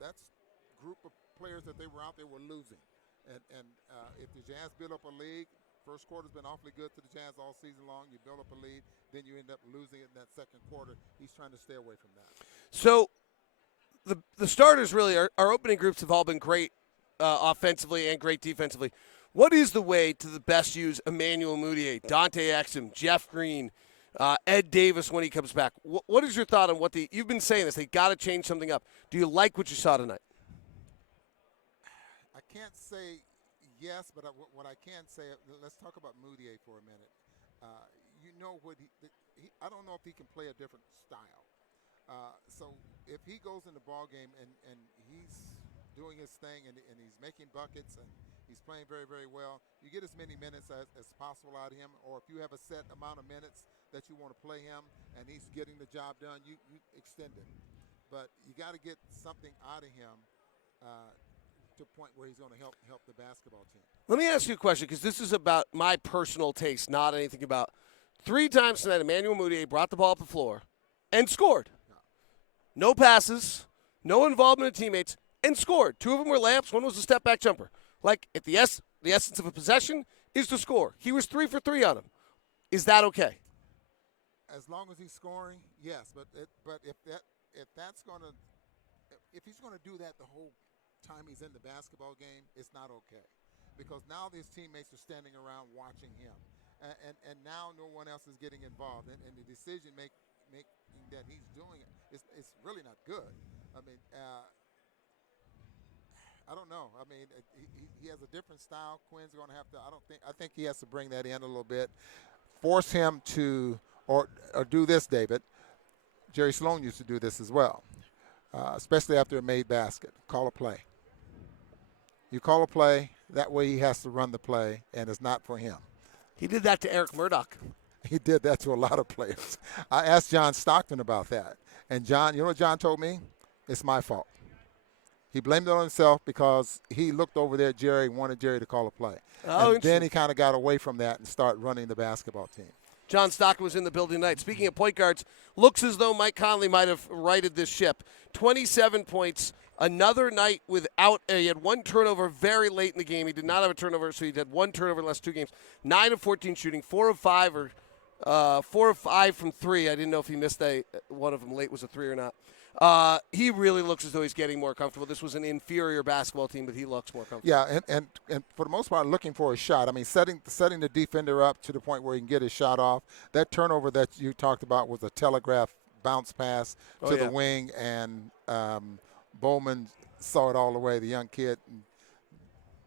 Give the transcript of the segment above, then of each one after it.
that's group of players that they were out there were losing. And if the Jazz build up a lead, first quarter's been awfully good to the Jazz all season long. You build up a lead, then you end up losing it in that second quarter. He's trying to stay away from that. So the starters really, our opening groups have all been great offensively and great defensively. What is the way to the best use Emmanuel Mudiay, Dante Exum, Jeff Green, Ed Davis when he comes back? What is your thought on what you've been saying this? They got to change something up. Do you like what you saw tonight? I can't say yes, but what I can say, let's talk about Mudiay for a minute. You know what I don't know if he can play a different style. So if he goes in the ball game and he's doing his thing and he's making buckets and he's playing very, very well, you get as many minutes as possible out of him. Or if you have a set amount of minutes that you want to play him and he's getting the job done, you extend it. But you got to get something out of him to a point where he's going to help the basketball team. Let me ask you a question, because this is about my personal taste, not anything about. 3 times tonight, Emmanuel Mudiay brought the ball up the floor and scored. No passes, no involvement of teammates, and scored. 2 of them were layups. 1 was a step-back jumper. Like, if the essence of a possession is to score. He was 3 for 3 on him. Is that okay? As long as he's scoring, yes. But if he's going to do that the whole time he's in the basketball game, it's not okay. Because now his teammates are standing around watching him. And now no one else is getting involved. And the decision making that he's doing it's really not good. I mean, I don't know. I mean, he has a different style. Quinn's going to have to. I think he has to bring that in a little bit, force him to, or do this, David. Jerry Sloan used to do this as well, especially after a made basket. Call a play. You call a play. That way he has to run the play, and it's not for him. He did that to Eric Murdoch. He did that to a lot of players. I asked John Stockton about that. And John, you know what John told me? It's my fault. He blamed it on himself because he looked over there at Jerry and wanted Jerry to call a play. Oh, and then he kind of got away from that and started running the basketball team. John Stockton was in the building tonight. Speaking of point guards, looks as though Mike Conley might have righted this ship. 27 points, another night without he had 1 turnover very late in the game. He did not have a turnover, so he had 1 turnover in the last 2 games. 9 of 14 shooting, 4 of 5 from 3. I didn't know if he missed one of them late was a 3 or not. He really looks as though he's getting more comfortable. This was an inferior basketball team, but he looks more comfortable. Yeah, and for the most part, looking for a shot. I mean, setting the defender up to the point where he can get his shot off. That turnover that you talked about was a telegraph bounce pass to the wing, and Bowman saw it all the way, the young kid,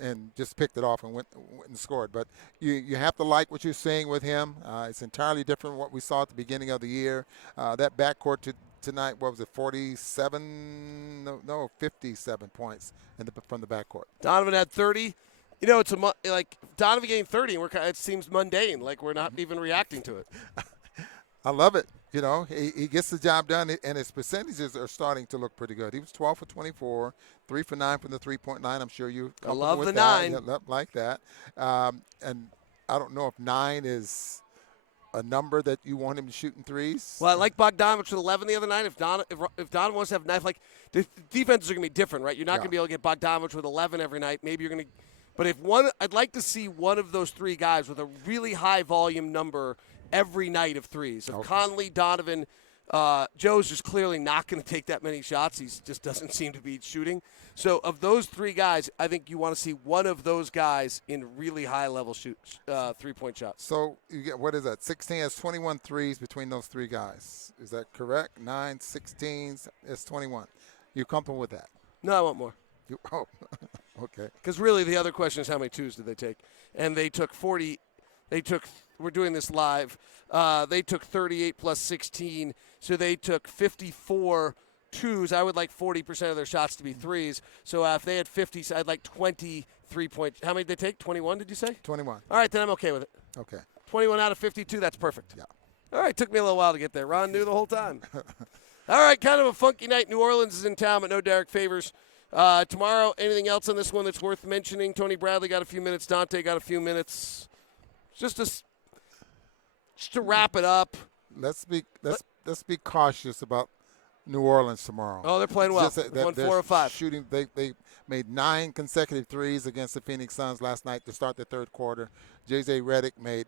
and just picked it off and went and scored. But you have to like what you're seeing with him. It's entirely different from what we saw at the beginning of the year. That backcourt tonight, what was it, 57 points from the backcourt. Donovan had 30. You know, it's like Donovan getting 30, and it seems mundane, like we're not even reacting to it. I love it. You know, he gets the job done, and his percentages are starting to look pretty good. He was 12 for 24, 3 for 9 from the three-point line. I'm sure you love with the that. 9. Yeah, like that. And I don't know if 9 is a number that you want him to shoot in threes. Well, I like Bogdanovich with 11 the other night. If Donovan wants to have a knife, like the defenses are going to be different, right? You're not going to be able to get Bogdanovich with 11 every night. Maybe you're going to. But I'd like to see one of those 3 guys with a really high volume number every night of threes. Of Conley, Donovan, Joe's just clearly not going to take that many shots. He just doesn't seem to be shooting. So of those 3 guys, I think you want to see one of those guys in really high-level three-point shots. So you get, what is that, 16 has 21 threes between those 3 guys. Is that correct? 9, 16s is 21. You comfortable with that? No, I want more. Okay. Because really the other question is how many 2s did they take? And they took 40 – we're doing this live. They took 38 plus 16, so they took 54 2s. I would like 40% of their shots to be 3s. So if they had 50, I'd like 20 3-point. How many did they take? 21, did you say? 21. All right, then I'm okay with it. Okay. 21 out of 52, that's perfect. Yeah. All right, took me a little while to get there. Ron knew the whole time. All right, kind of a funky night. New Orleans is in town, but no Derek Favors. Tomorrow, anything else on this one that's worth mentioning? Tony Bradley got a few minutes. Dante got a few minutes. Just to wrap it up. Let's be cautious about New Orleans tomorrow. Oh, they're playing well. They've won 4 of 5. Shooting. They made 9 consecutive threes against the Phoenix Suns last night to start the third quarter. J.J. Redick made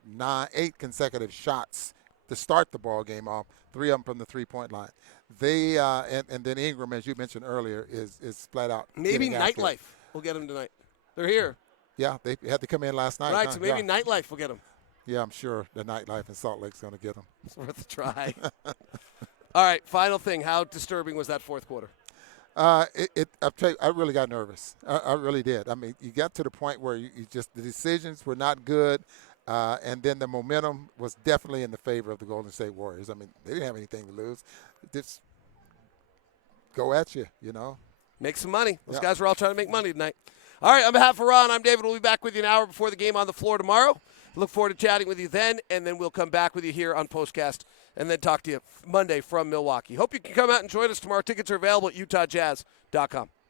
8 consecutive shots to start the ball game off. 3 of them from the 3-point line. They and then Ingram, as you mentioned earlier, is flat out. Maybe active. Nightlife will get them tonight. They're here. Yeah, they had to come in last night. Right, huh? so maybe Yeah. Nightlife will get them. Yeah, I'm sure the nightlife in Salt Lake's going to get them. It's worth a try. All right, final thing. How disturbing was that fourth quarter? I'll tell you, I really got nervous. I really did. I mean, you got to the point where you just the decisions were not good, and then the momentum was definitely in the favor of the Golden State Warriors. I mean, they didn't have anything to lose. Just go at you, you know. Make some money. Those Yeah. guys were all trying to make money tonight. All right, on behalf of Ron, I'm David. We'll be back with you an hour before the game on the floor tomorrow. Look forward to chatting with you then, and then we'll come back with you here on POSTCAST and then talk to you Monday from Milwaukee. Hope you can come out and join us tomorrow. Tickets are available at utahjazz.com.